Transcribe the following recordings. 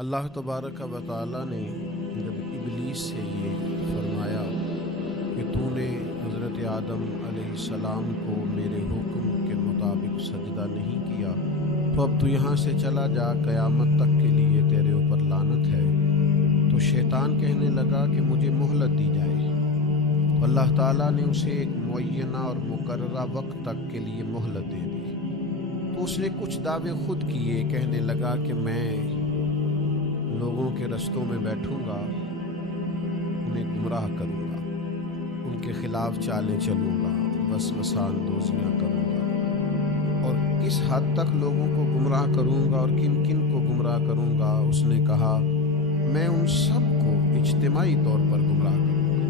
अल्लाह तबारक व तआला ने जब इबलीस से ये फरमाया कि तूने हज़रत आदम अलैहिस्सलाम को मेरे हुक्म के मुताबिक सजदा नहीं किया, तो अब तू यहाँ से चला जा, क़यामत तक के लिए तेरे ऊपर लानत है। तो शैतान कहने लगा कि मुझे मोहलत दी जाए। तो अल्लाह ताला ने उसे एक मुअय्यना और मुकर्ररा वक्त तक के लिए मोहलत दे दी। तो उसने कुछ दावे खुद किए, कहने लगा कि मैं लोगों के रस्तों में बैठूंगा, उन्हें गुमराह करूंगा, उनके खिलाफ चालें चलूंगा, वसवसा अंदोज़ियाँ करूंगा और किस हद तक लोगों को गुमराह करूंगा और किन किन को गुमराह करूंगा। उसने कहा मैं उन सब को इज्तिमाई तौर पर गुमराह करूंगा,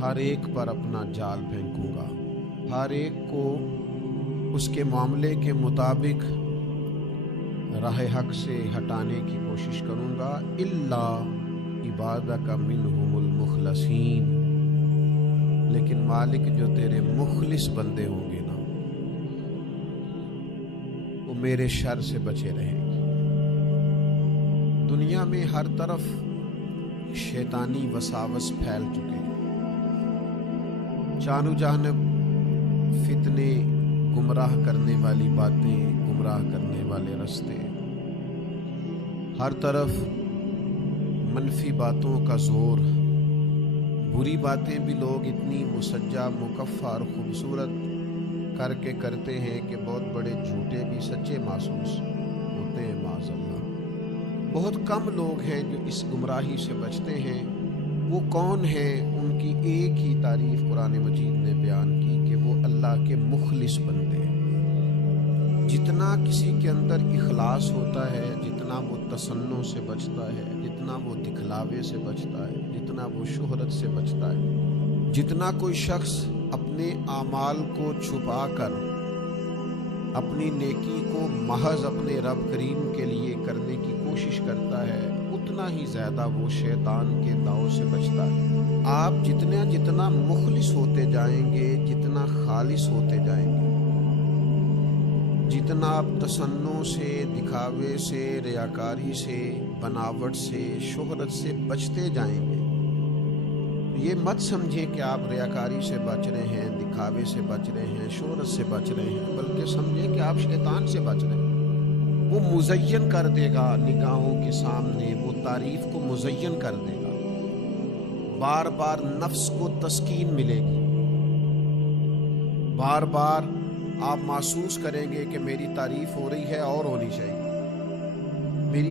हर एक पर अपना जाल फेंकूंगा, हर एक को उसके मामले के मुताबिक राह हक से हटाने की कोशिश करूंगा। इल्ला इबादका मिनहुमुल मुखलसीन, लेकिन मालिक जो तेरे मुखलिस बंदे होंगे ना, वो मेरे शर से बचे रहेंगे। दुनिया में हर तरफ शैतानी वसावस फैल चुके हैं, चारों जानिब फितने, गुमराह करने वाली बातें, गुमराह करने वाले रास्ते, हर तरफ मनफी बातों का जोर। बुरी बातें भी लोग इतनी मुसज्जा, मुकफ़्फ़ा और खूबसूरत करके करते हैं कि बहुत बड़े झूठे भी सच्चे महसूस होते हैं माज़अल्लाह। बहुत कम लोग हैं जो इस गुमराही से बचते हैं। वो कौन हैं? उनकी एक ही तारीफ़ कुरान मजीद ने बयान की कि वो अल्लाह के मुखलिस बंदे हैं। जितना किसी के अंदर इखलास होता है, जितना वो तसन्नो से बचता है, जितना वो दिखलावे से बचता है, जितना वो शोहरत से बचता है, जितना कोई शख्स अपने आमाल को छुपा कर अपनी नेकी को महज अपने रब करीम के लिए करने की कोशिश करता है, उतना ही ज़्यादा वो शैतान के दाव से बचता है। आप जितना मुखलिस होते जाएंगे, जितना खालिस होते जाएंगे, जितना आप तसन्नो से, दिखावे से, रियाकारी से, बनावट से, शोहरत से बचते जाएंगे, ये मत समझिए कि आप रियाकारी से बच रहे हैं, दिखावे से बच रहे हैं, शोहरत से बच रहे हैं, बल्कि समझिए कि आप शैतान से बच रहे हैं। वो मुज़य्यन कर देगा निगाहों के सामने, वो तारीफ को मुज़य्यन कर देगा, बार बार नफ्स को तस्कीन मिलेगी, बार बार आप महसूस करेंगे कि मेरी तारीफ हो रही है और होनी चाहिए।